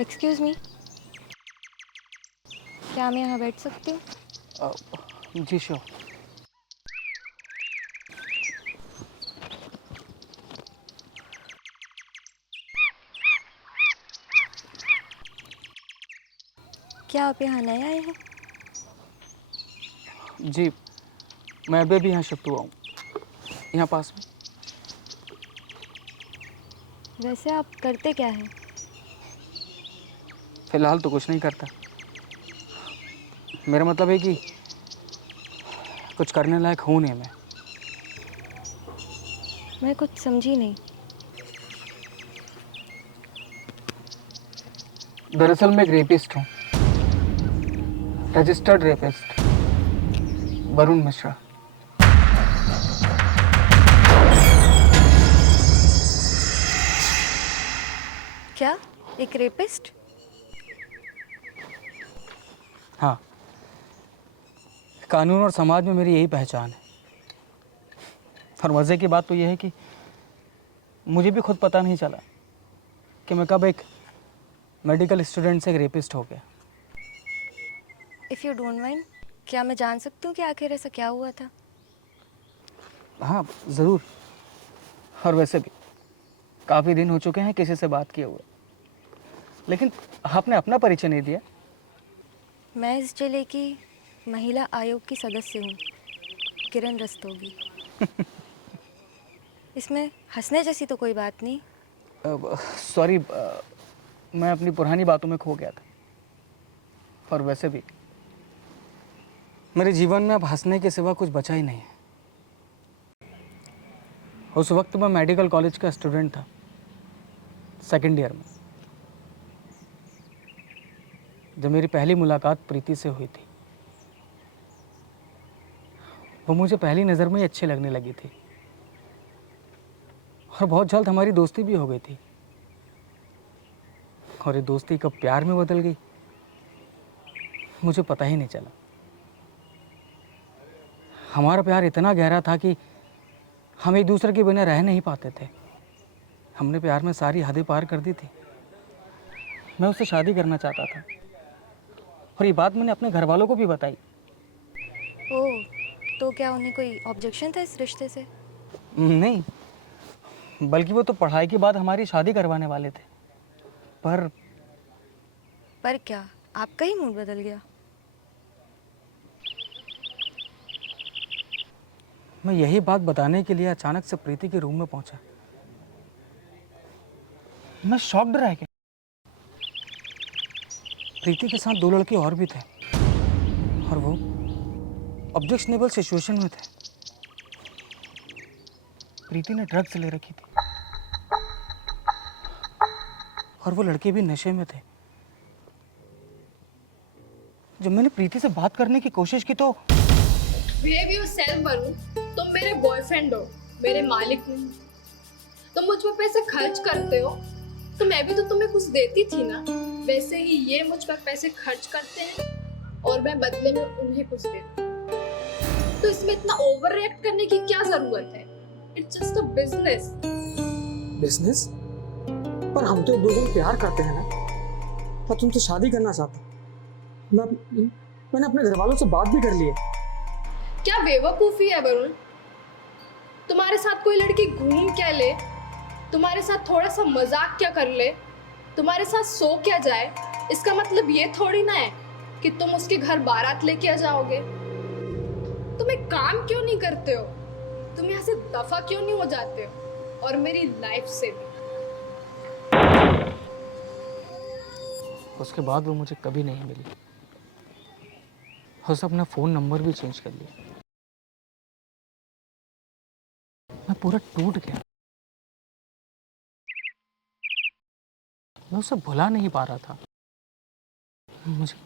Excuse me, क्या मैं यहाँ बैठ सकती हूँ? जी श्योर। क्या आप यहाँ नए आए हैं? जी, मैं अभी अभी यहाँ शिफ्ट हुआ हूँ, यहाँ पास में। वैसे आप करते क्या हैं? फ़िलहाल तो कुछ नहीं करता। मेरा मतलब है कि कुछ करने लायक हूँ नहीं मैं। मैं कुछ समझी नहीं। दरअसल मैं एक रेपिस्ट हूँ, रजिस्टर्ड रेपिस्ट, वरुण मिश्रा। क्या? एक रेपिस्ट? हाँ, कानून और समाज में मेरी यही पहचान है। और मज़े की बात तो यह है कि मुझे भी खुद पता नहीं चला कि मैं कब एक मेडिकल स्टूडेंट से एक रेपिस्ट हो गया। इफ़ यू डोंट माइंड, क्या मैं जान सकती हूँ कि आखिर ऐसा क्या हुआ था? हाँ, ज़रूर। और वैसे भी काफ़ी दिन हो चुके हैं किसी से बात किए हुए, लेकिन आपने अपना परिचय नहीं दिया। मैं इस जिले की महिला आयोग की सदस्य हूँ, किरण रस्तोगी। इसमें हंसने जैसी तो कोई बात नहीं। सॉरी, मैं अपनी पुरानी बातों में खो गया था। और वैसे भी मेरे जीवन में अब हंसने के सिवा कुछ बचा ही नहीं है। उस वक्त मैं मेडिकल कॉलेज का स्टूडेंट था, सेकेंड ईयर में, जब मेरी पहली मुलाकात प्रीति से हुई थी। वो मुझे पहली नज़र में ही अच्छी लगने लगी थी और बहुत जल्द हमारी दोस्ती भी हो गई थी। और ये दोस्ती कब प्यार में बदल गई मुझे पता ही नहीं चला। हमारा प्यार इतना गहरा था कि हम एक दूसरे के बिना रह नहीं पाते थे। हमने प्यार में सारी हदें पार कर दी थी। मैं उससे शादी करना चाहता था और ये बात मैंने अपने घर वालों को भी बताई। ओह, तो क्या उन्हें कोई ऑब्जेक्शन था इस रिश्ते से? नहीं, बल्कि वो तो पढ़ाई के बाद हमारी शादी करवाने वाले थे। पर पर क्या आपका ही मूड बदल गया? मैं यही बात बताने के लिए अचानक से प्रीति के रूम में पहुंचा। मैं शॉक्ड रह गया। प्रीति के साथ दो लड़के और भी थे और वो ऑब्जेक्शनेबल सिचुएशन में थे। प्रीति ने ड्रग्स ले रखी थी और वो लड़के भी नशे में थे। जब मैंने प्रीति से बात करने की कोशिश की तो बिहेव योरसेल्फ वरुण। तुम मेरे बॉयफ्रेंड हो, मेरे मालिक नहीं। तुम मुझ पर पैसे खर्च करते हो तो मैं भी तो तुम्हें कुछ देती थी ना। वैसे ही ये मुझ पर पैसे खर्च करते हैं और मैं बदले में उन्हें कुछ देती हूँ। तो इसमें इतना ओवर रिएक्ट करने की क्या जरूरत है? It's just a business. Business? पर हम तो एक दूसरे से प्यार करते हैं ना। और तुमसे शादी करना चाहता मैं मैंने अपने घर वालों से बात भी कर ली है। क्या बेवकूफी है वरुण? तुम्हारे साथ कोई लड़की घूम क्या ले, तुम्हारे साथ थोड़ा सा मजाक क्या कर ले, तुम्हारे साथ सो क्या जाए, इसका मतलब ये थोड़ी ना है कि तुम उसके घर बारात लेके आ जाओगे। तुम एक काम क्यों नहीं करते हो? तुम यहाँ से दफा क्यों नहीं हो जाते हो? और मेरी लाइफ से भी। उसके बाद वो मुझे कभी नहीं मिली। उसने अपना फ़ोन नंबर भी चेंज कर लिया। मैं पूरा टूट गया। मैं उसे भुला नहीं पा रहा था। मुझे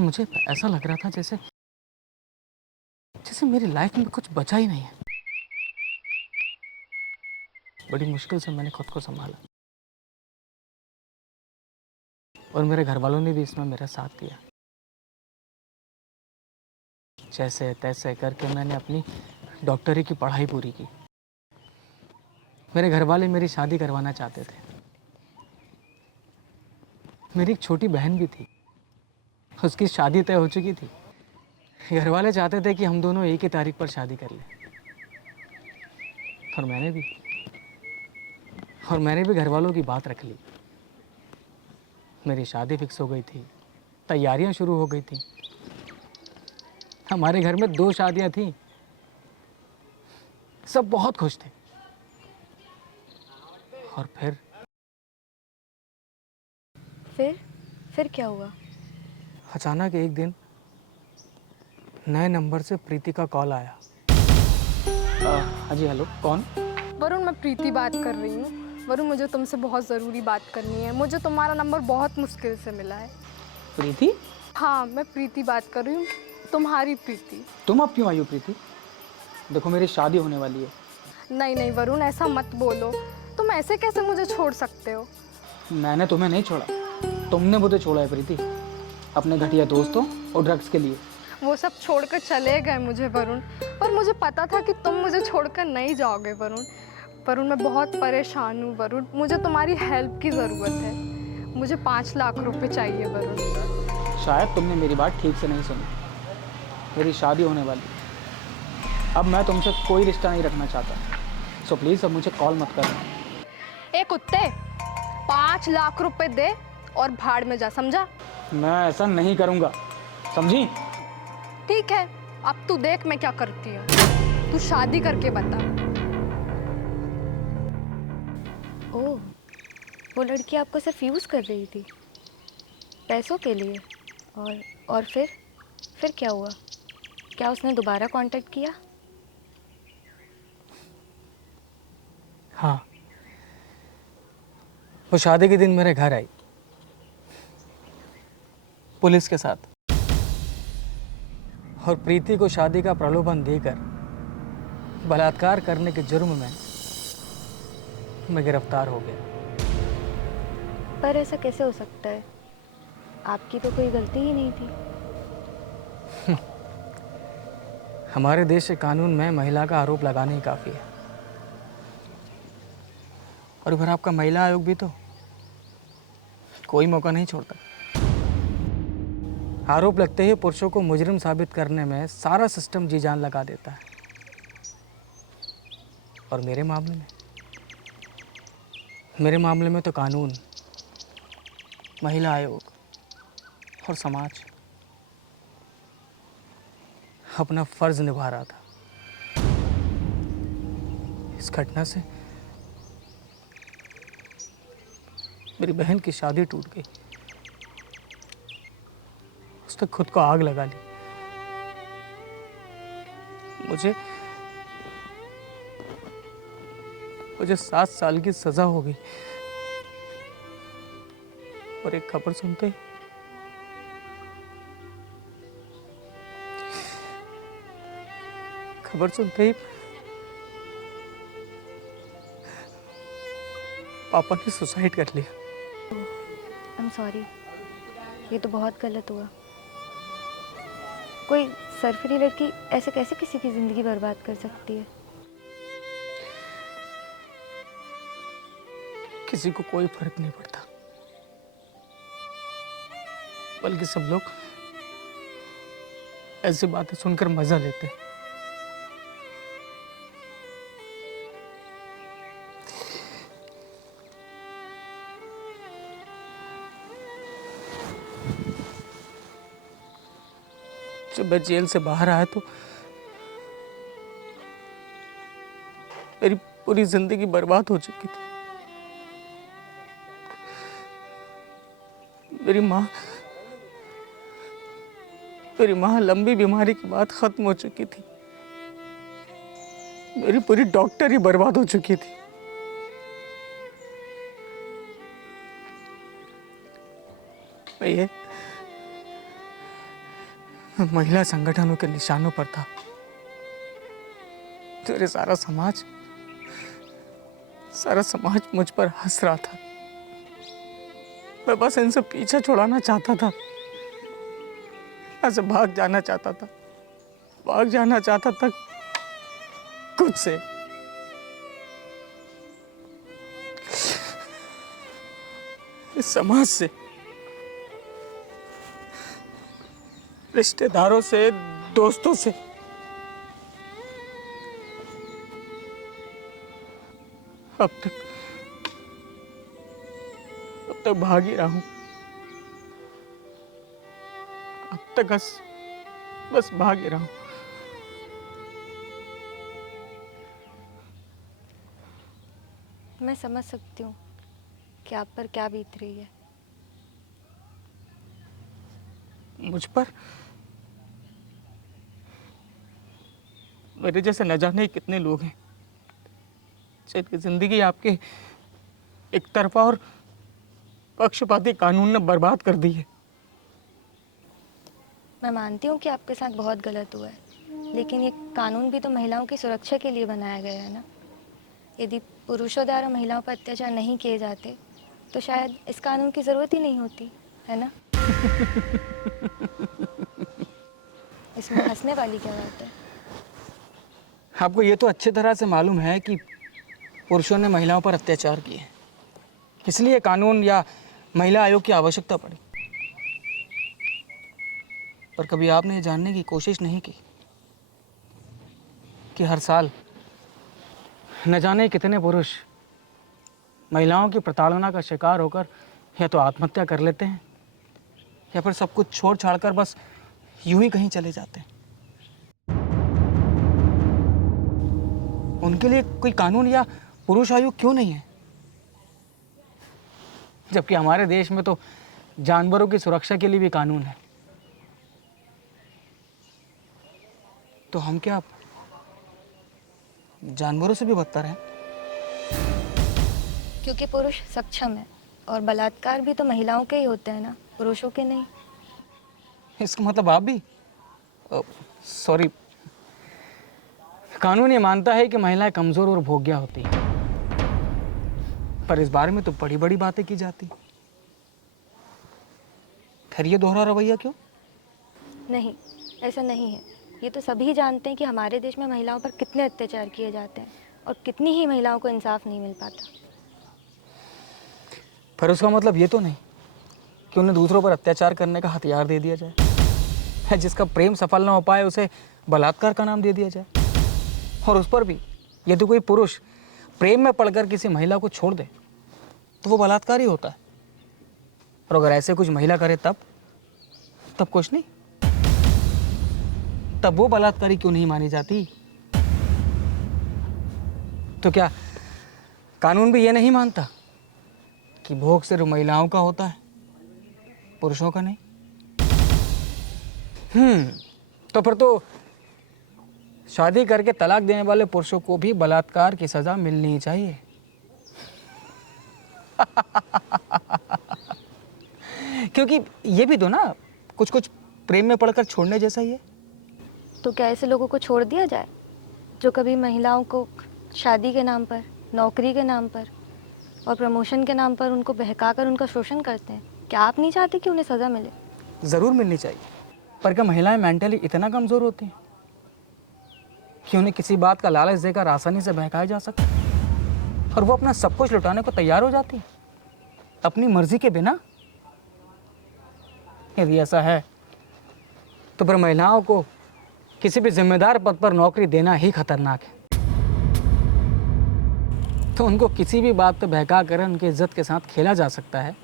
मुझे ऐसा लग रहा था जैसे जैसे मेरी लाइफ में कुछ बचा ही नहीं है। बड़ी मुश्किल से मैंने खुद को संभाला और मेरे घर वालों ने भी इसमें मेरा साथ दिया। जैसे तैसे करके मैंने अपनी डॉक्टरी की पढ़ाई पूरी की। मेरे घर वाले मेरी शादी करवाना चाहते थे मेरी एक छोटी बहन भी थी, उसकी शादी तय हो चुकी थी। घर वाले चाहते थे कि हम दोनों एक ही तारीख पर शादी कर लें, और मैंने भी घर वालों की बात रख ली। मेरी शादी फिक्स हो गई थी, तैयारियां शुरू हो गई थी। हमारे घर में 2 शादियां थीं, सब बहुत खुश थे। और फिर क्या हुआ? अचानक एक दिन नए नंबर से प्रीति का कॉल आया। हाँ जी, हेलो, कौन? वरुण, मैं प्रीति बात कर रही हूँ। वरुण, मुझे तुमसे बहुत ज़रूरी बात करनी है। मुझे तुम्हारा नंबर बहुत मुश्किल से मिला है। प्रीति? हाँ, मैं प्रीति बात कर रही हूँ, तुम्हारी प्रीति। तुम अब क्यों आई हो प्रीति? देखो, मेरी शादी होने वाली है। नहीं नहीं वरुण, ऐसा मत बोलो। तुम ऐसे कैसे मुझे छोड़ सकते हो? मैंने तुम्हें नहीं छोड़ा, तुमने मुझे छोड़ा है प्रीति, अपने घटिया दोस्तों और ड्रग्स के लिए। वो सब छोड़कर चले गए मुझे वरुण, पर मुझे पता था कि तुम मुझे छोड़कर नहीं जाओगे वरुण। वरुण, मैं बहुत परेशान हूँ वरुण, मुझे तुम्हारी हेल्प की ज़रूरत है। मुझे 5 लाख रुपए चाहिए वरुण। शायद तुमने मेरी बात ठीक से नहीं सुनी। मेरी शादी होने वाली है। अब मैं तुमसे कोई रिश्ता नहीं रखना चाहता, सो प्लीज़ अब मुझे कॉल मत करना। ए कुत्ते, 5 लाख रुपए दे और भाड़ में जा, समझा? मैं ऐसा नहीं करूँगा, समझी? ठीक है, अब तू देख मैं क्या करती हूँ। तू शादी करके बता। ओह, वो लड़की आपको सिर्फ यूज़ कर रही थी पैसों के लिए? और फिर क्या हुआ? क्या उसने दोबारा कांटेक्ट किया? हाँ, वो शादी के दिन मेरे घर आई पुलिस के साथ, और प्रीति को शादी का प्रलोभन देकर बलात्कार करने के जुर्म में मैं गिरफ्तार हो गया। पर ऐसा कैसे हो सकता है? आपकी तो कोई गलती ही नहीं थी। हमारे देश के कानून में महिला का आरोप लगाना ही काफ़ी है, और फिर आपका महिला आयोग भी तो कोई मौका नहीं छोड़ता। आरोप लगते ही पुरुषों को मुजरिम साबित करने में सारा सिस्टम जी जान लगा देता है, और मेरे मामले में तो कानून, महिला आयोग और समाज अपना फर्ज निभा रहा था। इस घटना से मेरी बहन की शादी टूट गई। उसने खुद को आग लगा ली। मुझे 7 साल की सजा हो गई, और एक खबर सुनते ही पापा ने सुसाइड कर लिया। आई एम सॉरी, ये तो बहुत गलत हुआ। कोई सरफरी लड़की ऐसे कैसे किसी की ज़िंदगी बर्बाद कर सकती है? किसी को कोई फर्क नहीं पड़ता, बल्कि सब लोग ऐसी बातें सुनकर मजा लेते हैं। जब मैं जेल से बाहर आया तो मेरी पूरी जिंदगी बर्बाद हो चुकी थी। मेरी माँ लंबी बीमारी के बाद खत्म हो चुकी थी। मेरी पूरी डॉक्टरी बर्बाद हो चुकी थी। मैं ये महिला संगठनों के निशानों पर था। तेरे सारा समाज मुझ पर हंस रहा था। मैं बस इनसे पीछे छुड़ाना चाहता था, ऐसे भाग जाना चाहता था खुद से। इस समाज से, रिश्तेदारों से, दोस्तों से। अब तक भाग ही रहा हूं। अब तक बस भाग ही रहा हूं। मैं समझ सकती हूँ कि आप पर क्या बीत रही है। मुझ पर? मेरे जैसे न जाने कितने लोग हैं जिनकी जिंदगी आपके एक तरफा और पक्षपाती कानून ने बर्बाद कर दी है। मैं मानती हूँ कि आपके साथ बहुत गलत हुआ है, लेकिन ये कानून भी तो महिलाओं की सुरक्षा के लिए बनाया गया है ना। यदि पुरुषों द्वारा महिलाओं पर अत्याचार नहीं किए जाते तो शायद इस कानून की ज़रूरत ही नहीं होती, है ना। इसमें हंसने वाली क्या बात है। आपको ये तो अच्छी तरह से मालूम है कि पुरुषों ने महिलाओं पर अत्याचार किए हैं, इसलिए कानून या महिला आयोग की आवश्यकता पड़ी। पर कभी आपने ये जानने की कोशिश नहीं की कि हर साल न जाने कितने पुरुष महिलाओं की प्रताड़ना का शिकार होकर या तो आत्महत्या कर लेते हैं या फिर सब कुछ छोड़ छाड़ कर बस यूं ही कहीं चले जाते हैं। उनके लिए कोई कानून या पुरुष आयोग क्यों नहीं है, जबकि हमारे देश में तो जानवरों की सुरक्षा के लिए भी कानून है। तो हम क्या जानवरों से भी बदतर हैं? क्योंकि पुरुष सक्षम है और बलात्कार भी तो महिलाओं के ही होते हैं ना, पुरुषों के नहीं। इसका मतलब आप भी? सॉरी, कानून ये मानता है कि महिलाएं कमजोर और भोग्या होती हैं, पर इस बारे में तो बड़ी बड़ी बातें की जाती। खैर, ये दोहरा रवैया क्यों? नहीं, ऐसा नहीं है। ये तो सभी जानते हैं कि हमारे देश में महिलाओं पर कितने अत्याचार किए जाते हैं और कितनी ही महिलाओं को इंसाफ नहीं मिल पाता। पर उसका मतलब ये तो नहीं कि उन्हें दूसरों पर अत्याचार करने का हथियार दे दिया जाए। जिसका प्रेम सफल ना हो पाए उसे बलात्कार का नाम दे दिया जाए। और उस पर भी यदि कोई पुरुष प्रेम में पड़कर किसी महिला को छोड़ दे तो वो बलात्कार ही होता है। और अगर ऐसे कुछ महिला करे तब कुछ नहीं, तब वो बलात्कारी क्यों नहीं मानी जाती? तो क्या कानून भी ये नहीं मानता कि भोग सिर्फ महिलाओं का होता है, पुरुषों का नहीं? तो फिर तो शादी करके तलाक देने वाले पुरुषों को भी बलात्कार की सजा मिलनी चाहिए। क्योंकि ये भी तो ना कुछ कुछ प्रेम में पड़कर छोड़ने जैसा ही है। तो क्या ऐसे लोगों को छोड़ दिया जाए जो कभी महिलाओं को शादी के नाम पर, नौकरी के नाम पर और प्रमोशन के नाम पर उनको बहकाकर उनका शोषण करते हैं? क्या आप नहीं चाहते कि उन्हें सज़ा मिले? ज़रूर मिलनी चाहिए, पर क्या महिलाएं मेंटली इतना कमज़ोर होती हैं कि उन्हें किसी बात का लालच देकर आसानी से बहकाया जा सकता है और वो अपना सब कुछ लुटाने को तैयार हो जाती हैं अपनी मर्जी के बिना? यदि ऐसा है तो फिर महिलाओं को किसी भी जिम्मेदार पद पर नौकरी देना ही खतरनाक है। तो उनको किसी भी बात पर बहका कर उनकी इज्जत के साथ खेला जा सकता है,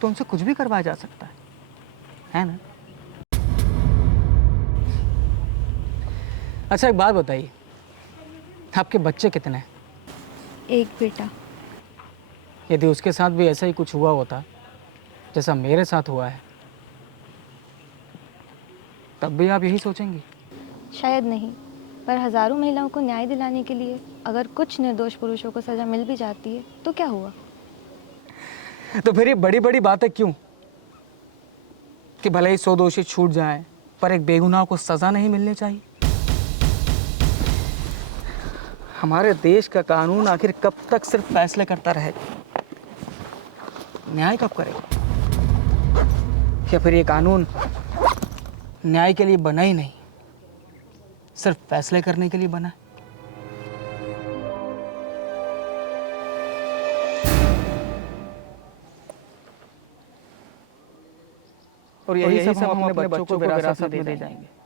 तो उनसे कुछ भी करवाया जा सकता है ना? अच्छा, एक बात बताइए, आपके बच्चे कितने हैं? एक बेटा। यदि उसके साथ भी ऐसा ही कुछ हुआ होता जैसा मेरे साथ हुआ है, तब भी आप यही सोचेंगी? शायद नहीं, पर हज़ारों महिलाओं को न्याय दिलाने के लिए अगर कुछ निर्दोष पुरुषों को सज़ा मिल भी जाती है तो क्या हुआ? तो फिर ये बड़ी बड़ी बातें क्यों कि भले ही 100 दोषी छूट जाएं पर एक बेगुनाह को सज़ा नहीं मिलनी चाहिए? हमारे देश का कानून आखिर कब तक सिर्फ फैसले करता रहेगा? न्याय कब करेगा? या फिर ये कानून न्याय के लिए बना ही नहीं, सिर्फ फैसले करने के लिए बना है? और यही सब हम अपने बच्चों को विरासत में दे जाएंगे।